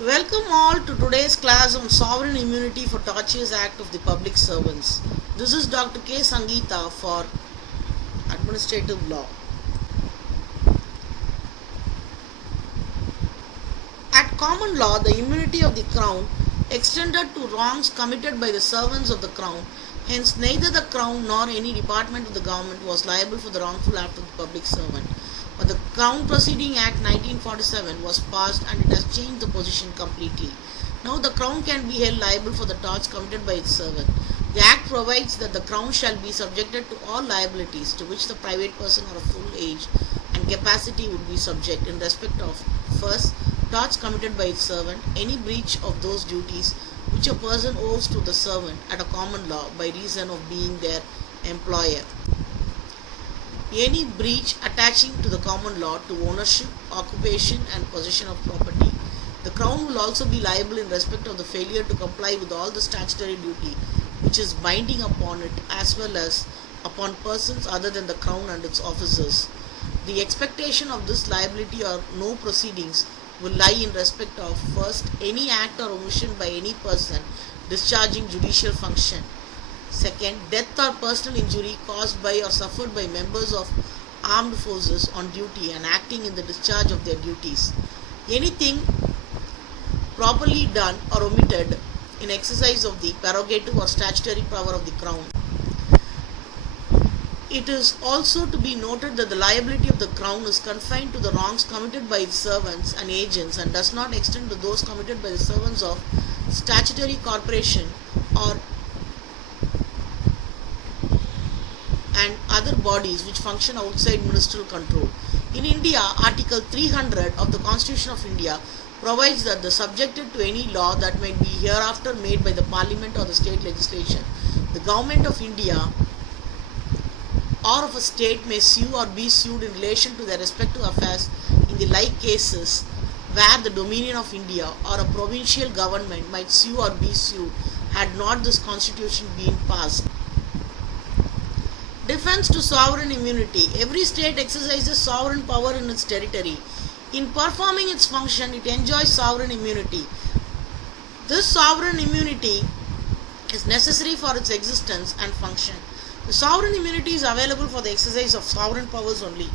Welcome all to today's class on Sovereign Immunity for Tortious Act of the Public Servants. This is Dr. K. Sangeeta for Administrative Law. At common law, the immunity of the Crown extended to wrongs committed by the servants of the Crown. Hence, neither the Crown nor any department of the government was liable for the wrongful act of the public servant. But the Crown Proceeding Act 1947 was passed and it has changed the position completely. Now the Crown can be held liable for the torts committed by its servant. The Act provides that the Crown shall be subjected to all liabilities to which the private person of full age and capacity would be subject in respect of, first, torts committed by its servant, any breach of those duties which a person owes to the servant at a common law by reason of being their employer. Any breach attaching to the common law to ownership, occupation and possession of property. The Crown will also be liable in respect of the failure to comply with all the statutory duty which is binding upon it as well as upon persons other than the Crown and its officers. The expectation of this liability or no proceedings will lie in respect of, first, any act or omission by any person discharging judicial function. Second, death or personal injury caused by or suffered by members of armed forces on duty and acting in the discharge of their duties. Anything properly done or omitted in exercise of the prerogative or statutory power of the Crown. It is also to be noted that the liability of the Crown is confined to the wrongs committed by its servants and agents and does not extend to those committed by the servants of statutory corporation or and other bodies which function outside ministerial control. In India, Article 300 of the Constitution of India provides that the subjected to any law that may be hereafter made by the Parliament or the state legislation, the Government of India or of a state may sue or be sued in relation to their respective affairs in the like cases where the dominion of India or a provincial government might sue or be sued had not this constitution been passed. Defense to sovereign immunity. Every state exercises sovereign power in its territory. In performing its function, it enjoys sovereign immunity. This sovereign immunity is necessary for its existence and function. The sovereign immunity is available for the exercise of sovereign powers only,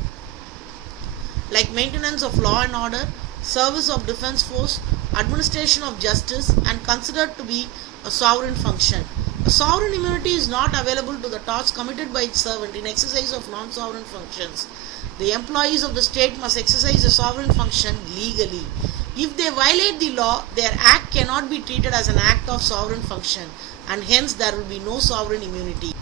like maintenance of law and order, service of defense force, administration of justice, and considered to be a sovereign function. A sovereign immunity is not available to the torts committed by its servant in exercise of non-sovereign functions. The employees of the state must exercise a sovereign function legally. If they violate the law, their act cannot be treated as an act of sovereign function, and hence there will be no sovereign immunity.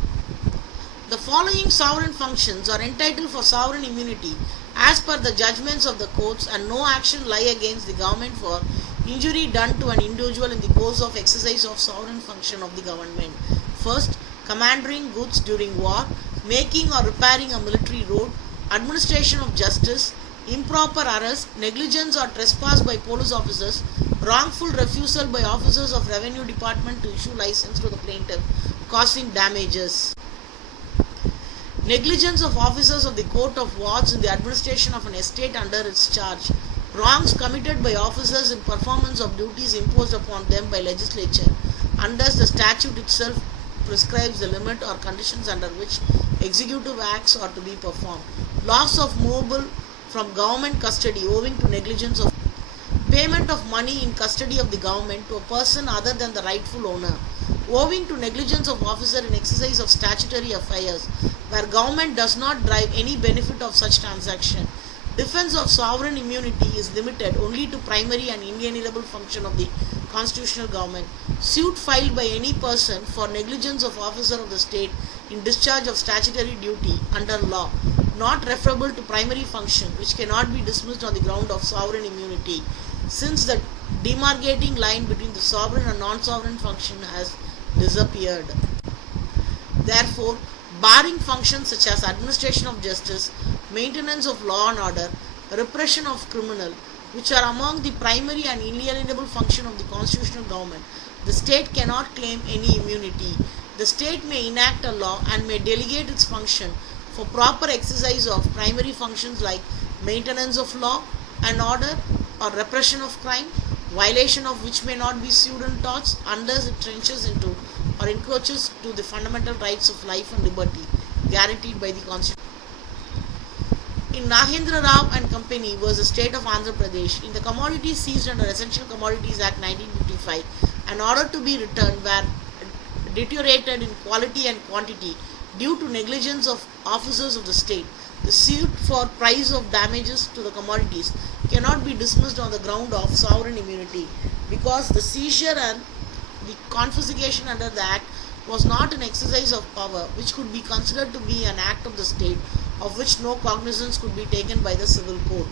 The following sovereign functions are entitled for sovereign immunity as per the judgments of the courts, and no action lie against the government for injury done to an individual in the course of exercise of sovereign function of the government. First, commanding goods during war, making or repairing a military road, administration of justice, improper arrest, negligence or trespass by police officers, wrongful refusal by officers of revenue department to issue license to the plaintiff, causing damages. Negligence of officers of the Court of Wards in the administration of an estate under its charge. Wrongs committed by officers in performance of duties imposed upon them by legislature, unless the statute itself prescribes the limit or conditions under which executive acts are to be performed. Loss of movable from government custody owing to negligence of payment of money in custody of the government to a person other than the rightful owner, owing to negligence of officer in exercise of statutory affairs, where government does not derive any benefit of such transaction. Defense of sovereign immunity is limited only to primary and inalienable function of the constitutional government. Suit filed by any person for negligence of officer of the state in discharge of statutory duty under law, not referable to primary function, which cannot be dismissed on the ground of sovereign immunity, since the demarcating line between the sovereign and non-sovereign function has disappeared. Therefore, barring functions such as administration of justice, maintenance of law and order, repression of criminal, which are among the primary and inalienable function of the constitutional government, the state cannot claim any immunity. The state may enact a law and may delegate its function for proper exercise of primary functions like maintenance of law and order or repression of crime violation of which may not be sued and torts unless it trenches into or encroaches to the fundamental rights of life and liberty guaranteed by the Constitution. In Nagendra Rao and Company versus State of Andhra Pradesh, in the commodities seized under Essential Commodities Act 1955, an order to be returned were deteriorated in quality and quantity due to negligence of officers of the state. The suit for price of damages to the commodities cannot be dismissed on the ground of sovereign immunity because the seizure and the confiscation under the Act was not an exercise of power which could be considered to be an act of the state of which no cognizance could be taken by the civil court.